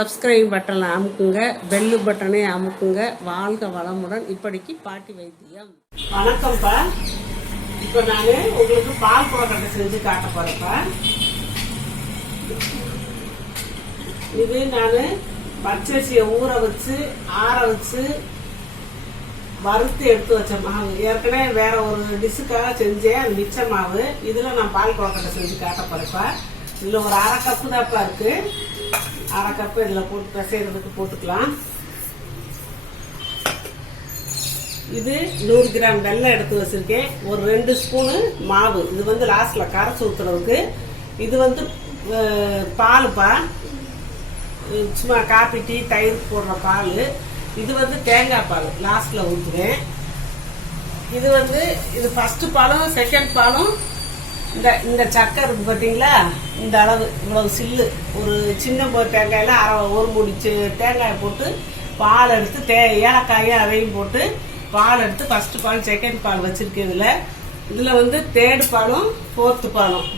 Subscribe பட்டனை அமுக்குங்க, bell பட்டனை அமுக்குங்க. வாழ்க வளமுடன். இப்படிக்கு பாட்டி வைத்தியம். வணக்கம்ப்பா. இப்போ நான் உங்களுக்கு பால் கொழுக்கட்டை செஞ்சு காட்ட போகிறேன்ப்பா. இது நான் பச்சரிசியை ஊற வச்சு ஆற வச்சு வறுத்து எடுத்து வச்ச மாவு. ஏற்கனவே வேற ஒரு டிஷ்ஷுக்காக செஞ்சேன், அது மிச்ச மாவு. இதில் நான் பால் கொழுக்கட்டை செஞ்சு காட்ட போகிறேன்ப்பா. இதில் ஒரு அரை கப்பு தான்ப்பா இருக்குது. அரை கப்பு இதில் போட்டு பிசைறதுக்கு போட்டுக்கலாம். இது 100 கிராம் வெல்லம் எடுத்து வச்சிருக்கேன். ஒரு 2 ஸ்பூனு மாவு. இது வந்து லாஸ்ட்ல கரைச்சி ஊற்றுறதுக்கு. இது வந்து பாலுப்பா, சும்மா காப்பி டீ தயிர் போடுற பால். இது வந்து தேங்காய் பால் லாஸ்ட்ல ஊற்றுவேன். இது வந்து இது ஃபர்ஸ்ட் பாலும் செகண்ட் பாலும். இந்த சக்கை இருக்கு பார்த்தீங்களா, இந்த அளவு இவ்வளவு சில்லு. ஒரு சின்ன தேங்காயில் ஒரு மூடி தேங்காயை போட்டு பால் எடுத்து ஏலக்காயும் அதையும் போட்டு பால் எடுத்து ஃபர்ஸ்ட் பால் செகண்ட் பால் வச்சிருக்கேன். இதில் வந்து தேர்டு பாலும் ஃபோர்த்து பாலும்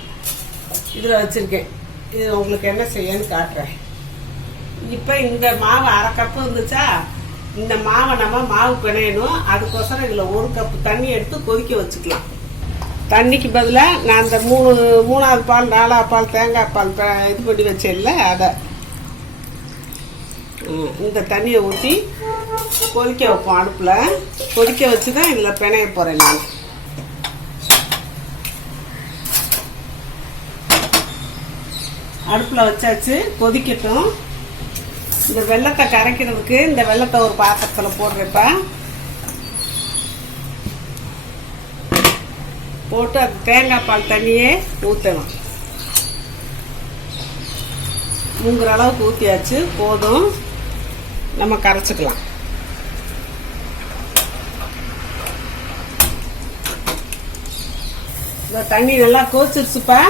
இதில் வச்சிருக்கேன். இது உங்களுக்கு என்ன செய்யன்னு காட்டுறேன். இப்போ இந்த மாவு அரை கப்பு இருந்துச்சா, இந்த மாவை நம்ம மாவு பிணையணும். அதுக்கோசரம் இதில் 1 கப்பு தண்ணி எடுத்து கொதிக்க வச்சுக்கலாம். தண்ணிக்கு பதிலாக நான் அந்த 3ஆவது பால் 4ஆவது பால் தேங்காய் பால் இது பண்ணி வச்சேன்ல, அதை இந்த தண்ணியை ஊற்றி கொதிக்க வைப்போம். அடுப்பில் கொதிக்க வச்சு தான் இதில் பிணைய போகிறேன் நான். அடுப்பில் வச்சாச்சு, கொதிக்கட்டும். இந்த வெல்லத்தை கரைக்கிறதுக்கு இந்த வெல்லத்தை ஒரு பாத்திரத்தில் போடுறப்ப போட்டு அது தேங்காய் பால் தண்ணியே ஊற்றணும். முங்குற அளவுக்கு ஊற்றியாச்சு, போதும். நம்ம கரைச்சிக்கலாம். இந்த தண்ணி நல்லா கொதிச்சிருச்சுப்பா.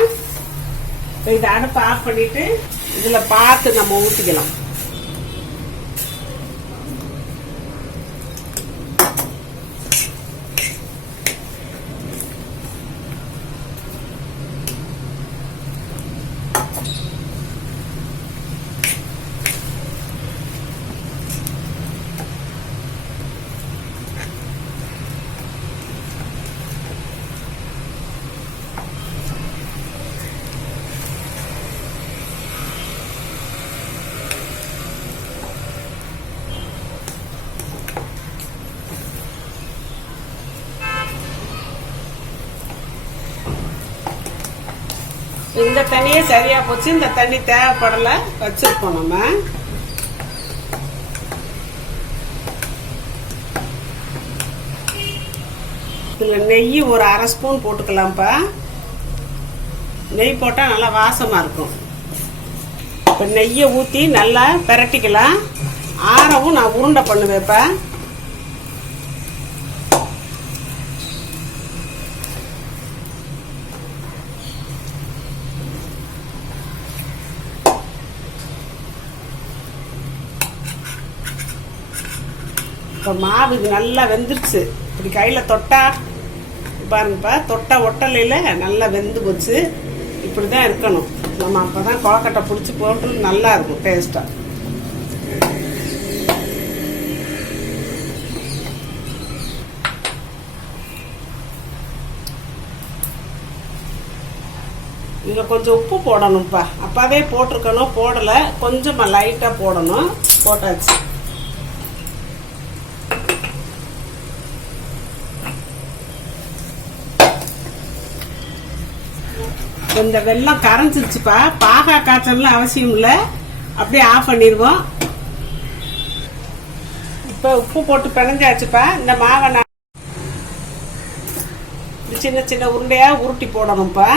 இதை அடுப்பை ஆஃப் பண்ணிட்டு இதில் பார்த்து நம்ம ஊற்றிக்கலாம். இந்த தண்ணியே சரியா போச்சு. இந்த தண்ணி தேவைப்படல, வச்சிருப்போம் நம்ம. இதுல நெய் ஒரு அரை ஸ்பூன் போட்டுக்கலாம்ப்பா. நெய் போட்டா நல்லா வாசமா இருக்கும். இப்ப நெய்யை ஊத்தி நல்லா பிரட்டிக்கலாம். ஆறவும் நான் உருண்டை பண்ணுவேப்பா. இப்போ மாவு இது நல்லா வெந்துருச்சு. இப்படி கையில் தொட்டா பாருங்கப்பா, தொட்டா ஒட்டலையில் நல்லா வெந்து போச்சு. இப்படி தான் இருக்கணும். நம்ம அப்போ தான் கொழுக்கட்டை பிடிச்சி போட்டு நல்லா இருக்கும் டேஸ்ட்டாக. இதில் கொஞ்சம் உப்பு போடணும்ப்பா. அப்போவே போட்டிருக்கணும், போடலை. கொஞ்சம் லைட்டாக போடணும். போட்டாச்சு. இந்த வெல்லம் கரைஞ்சிருச்சுப்பா. பாகா காய்ச்சல் அவசியம் இல்லை, அப்படியே ஆஃப் பண்ணிடுவோம். இப்போ உப்பு போட்டு பிணைஞ்சாச்சுப்பா. இந்த மாவை நான் சின்ன சின்ன உருண்டையா உருட்டி போடணும்ப்பா.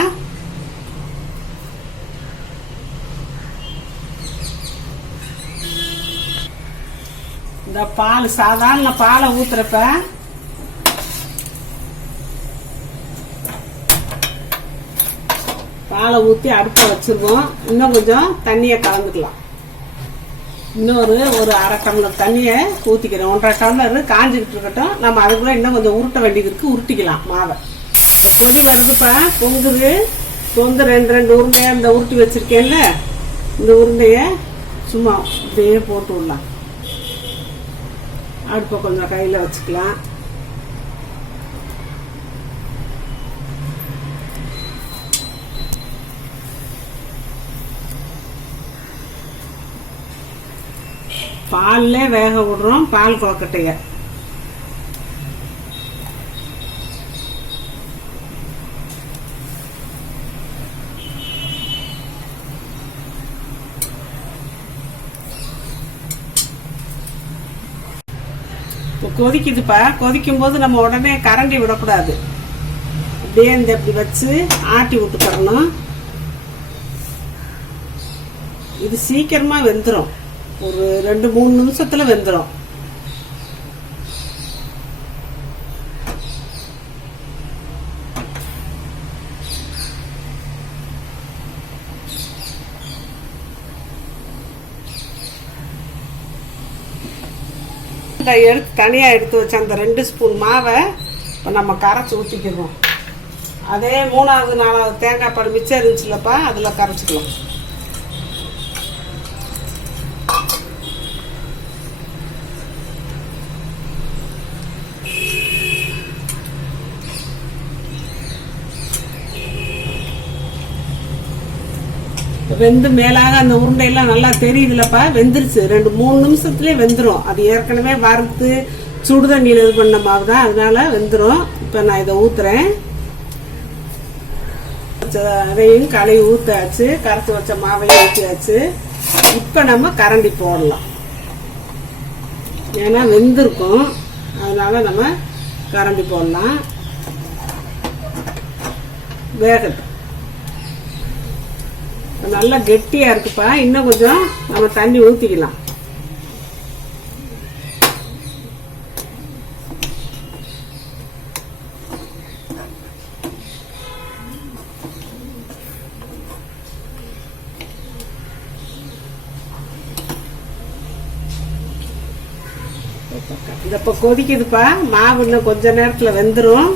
இந்த பால் சாதாரண பாலை ஊத்துறப்ப பாலை ஊற்றி அடுப்பை வச்சிருவோம். இன்னும் கொஞ்சம் தண்ணியை கலந்துக்கலாம். ஒரு அரை டம்ளர் தண்ணியை ஊற்றிக்கிறேன். 1.5 டம்ளர் காஞ்சிக்கிட்டு இருக்கட்டும். நம்ம அதுக்குள்ள இன்னும் கொஞ்சம் உருட்ட வேண்டியது இருக்கு, உருட்டிக்கலாம் மாவை. பொடி வருதுப்பா, பொங்குது. 2 உருண்டையா இந்த உருட்டி வச்சிருக்கேன்ல, இந்த உருண்டைய சும்மா இப்படியே போட்டு விடலாம். அடுப்பை கொஞ்சம் கையில் வச்சுக்கலாம். பால்ல வேக விடுறோம் பால் கொழுக்கட்டைய. இப்போ கொதிக்குதுப்பா. கொதிக்கும் போது நம்ம உடனே கரண்டி விடக்கூடாது. அப்படியே இந்த இப்படி வச்சு ஆட்டி விட்டுக்கறணும். இது சீக்கிரமா வெந்துடும். ஒரு 2-3 நிமிஷத்துல வெந்துடும். தனியா எடுத்து வச்ச அந்த 2 ஸ்பூன் மாவை இப்போ நம்ம கரைச்சி ஊற்றிக்கிறோம். அதே 3வது 4வது தேங்காய் பால் மிச்சம் இருந்துச்சுல்லப்பா, அதில் கரைச்சிக்கலாம். வெந்து மேலாக அந்த உருண்டையெல்லாம் நல்லா தெரியுதுலப்பா, வெந்துருச்சு. 2-3 நிமிஷத்துலேயே வெந்துடும். அது ஏற்கனவே வறுத்து சுடுதண்ணியில் இது பண்ண மாவு தான், அதனால வெந்துடும். இப்போ நான் இதை ஊற்றுறேன். அதையும் களையை ஊற்றாச்சு, கரைச்சி வச்ச மாவையும் ஊற்றியாச்சு. இப்போ நம்ம கரண்டி போடலாம். ஏன்னா வெந்திருக்கும், அதனால நம்ம கரண்டி போடலாம். வேகட்டும். நல்லா கெட்டியா இருக்குப்பா. இன்னும் கொஞ்சம் நம்ம தண்ணி ஊத்திக்கலாம். இந்த இப்ப கொதிக்குதுப்பா. மாவு இன்னும் கொஞ்ச நேரத்துல வெந்துரும்.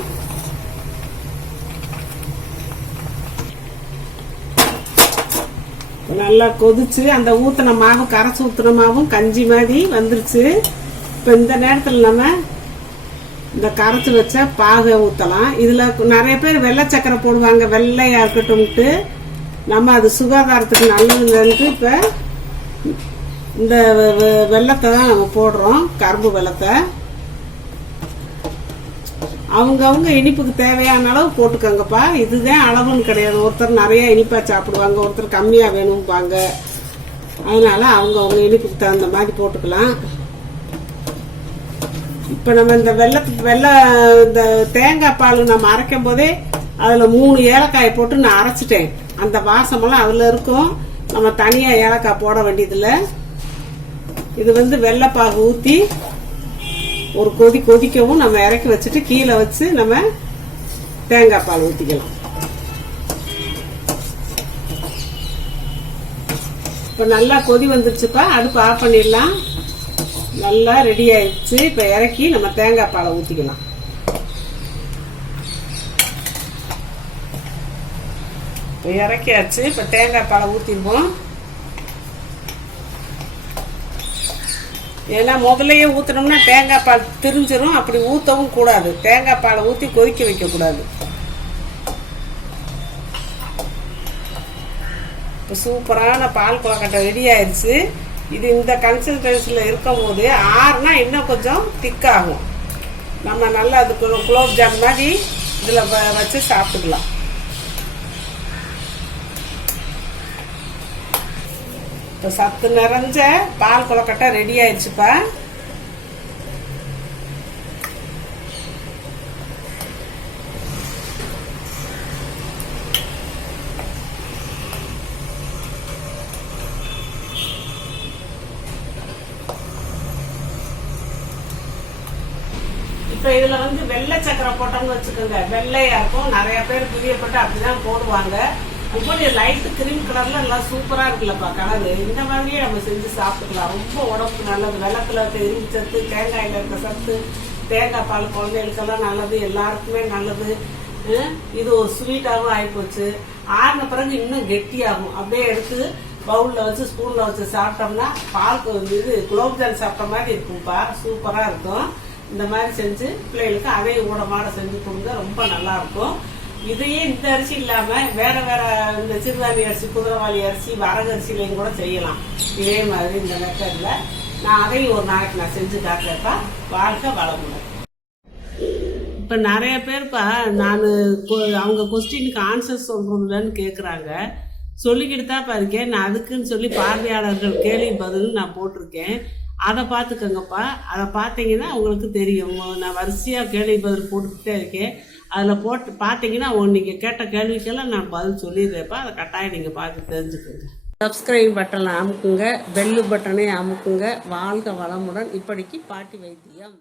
நல்லா கொதிச்சு அந்த ஊத்தின மாவு, கரைச்சி ஊத்தின மாவும் கஞ்சி மாதிரி வந்துருச்சு. இப்போ இந்த நேரத்தில் நம்ம இந்த கரைச்சி வச்ச பாகை ஊற்றலாம். இதில் நிறைய பேர் வெள்ளை சக்கரை போடுவாங்க, வெள்ளையா இருக்கட்டும்ட்டு. நம்ம அது சுகாதாரத்துக்கு நல்லதுலன்ட்டு இப்போ இந்த வெள்ளத்தை தான் நம்ம போடுறோம், கரும்பு வெள்ளத்தை. அவங்கவுங்க இனிப்புக்கு தேவையான அளவு போட்டுக்கோங்கப்பா. இதுதான் அளவுன்னு கிடையாது. ஒருத்தர் நிறைய இனிப்பா சாப்பிடுவாங்க, ஒருத்தர் கம்மியா வேணும்பாங்க. அதனால அவங்கவுங்க இனிப்புக்கு தகுந்த மாதிரி போட்டுக்கலாம். இப்ப நம்ம இந்த இந்த தேங்காய் பால் நம்ம அரைக்கும் போதே அதுல 3 ஏலக்காயை போட்டு நான் அரைச்சிட்டேன். அந்த வாசமெல்லாம் அதுல இருக்கும். நம்ம தனியா ஏலக்காய் போட வேண்டியதில்லை. இது வெள்ளைப்பாகு ஊத்தி ஒரு கொதிக்கவும் நம்ம இறக்கி வச்சுட்டு கீழே வச்சு நம்ம தேங்காய் பால் ஊற்றிக்கலாம். இப்போ நல்லா கொதி வந்துருச்சுப்பா. அடுப்பு ஆஃப் பண்ணிடலாம். நல்லா ரெடி ஆயிடுச்சு. இப்போ இறக்கி நம்ம தேங்காய் பாலை ஊற்றிக்கலாம். இப்போ இறக்கியாச்சு. இப்போ தேங்காய் பாலை ஊற்றிடுவோம். ஏன்னா முதலையே ஊற்றினோம்னா தேங்காய் பால் திரிஞ்சிரும். அப்படி ஊற்றவும் கூடாது. தேங்காய் பாலை ஊற்றி கொதிக்க வைக்க கூடாது. இப்போ சூப்பரான பால் கொழுக்கட்டை ரெடி ஆயிடுச்சு. இது இந்த கன்சிஸ்டன்சியில் இருக்கும் போது ஆறுனா இன்னும் கொஞ்சம் திக்காகும். நம்ம நல்லா அதுக்கு குலோப் ஜாம் மாதிரி இதில் வச்சு சாப்பிட்டுக்கலாம். இப்போ சத்து நிறைஞ்ச பால் கொழுக்கட்டை ரெடி ஆயிடுச்சுப்பா. இப்போ இதுல வெள்ளை சக்கரை போட்டோம்னு வச்சுக்கோங்க, வெள்ளையா இருக்கும். நிறைய பேர் பிரியப்பட்டு அப்படிதான் போடுவாங்க. இப்படி லைட் கிரீம் கலர்ல எல்லாம் சூப்பரா இருக்குல்லப்பா கலரு. இந்த மாதிரியே நம்ம செஞ்சு சாப்பிட்டுக்கலாம். ரொம்ப உடம்புக்கு நல்லது. வெள்ளத்துல இரும்பு சத்து, தேங்காயில இருக்க சத்து, தேங்காய் பால் குழந்தைகளுக்கெல்லாம் நல்லது, எல்லாருக்குமே நல்லது. இது ஒரு ஸ்வீட்டாகவும் ஆகிப்போச்சு. ஆறின பிறகு இன்னும் கெட்டியாகும். அப்படியே எடுத்து பவுலில் வச்சு ஸ்பூனில் வச்சு சாப்பிட்டோம்னா பால் இது குலோப்ஜான் சாப்பிட்ட மாதிரி இருக்கும்ப்பா, சூப்பராக இருக்கும். இந்த மாதிரி செஞ்சு பிள்ளைகளுக்கு அதே ஊடமாட செஞ்சு கொடுங்க, ரொம்ப நல்லா இருக்கும். இதையே இந்த அரிசி இல்லாமல் வேற வேற இந்த சிறுதானிய அரிசி, குதிரைவாளி அரிசி, வரகரிசிலையும் கூட செய்யலாம். இதே மாதிரி இந்த மெத்தடில் நான் அதையும் ஒரு நாளைக்கு நான் செஞ்சு காட்டுறேன்ப்பா. வாழ்க்கை வளமுடன். இப்போ நிறைய பேர்ப்பா நான் அவங்க கொஸ்டினுக்கு ஆன்சர் சொல்கிறோம்லன்னு கேட்குறாங்க. சொல்லிக்கிட்டு தான் இருக்கேன். நான் அதுக்குன்னு சொல்லி பார்வையாளர்கள் கேள்வி பதில் நான் போட்டிருக்கேன். அதை பார்த்துக்கோங்கப்பா. அதை பார்த்தீங்கன்னா உங்களுக்கு தெரியும். நான் வரிசையாக கேள்வி பதில் போட்டுக்கிட்டே இருக்கேன். அதில் போட்டு பார்த்தீங்கன்னா நீங்கள் கேட்ட கேள்விக்கெல்லாம் நான் பதில் சொல்லிடுறேன்ப்பா. அதை கட்டாயம் நீங்கள் பார்த்து தெரிஞ்சுக்கோங்க. சப்ஸ்கிரைப் பட்டனை அமுக்குங்க, பெல்லு பட்டனை அமுக்குங்க. வாழ்க வளமுடன். இப்படிக்கு பாட்டி வைத்தியம்.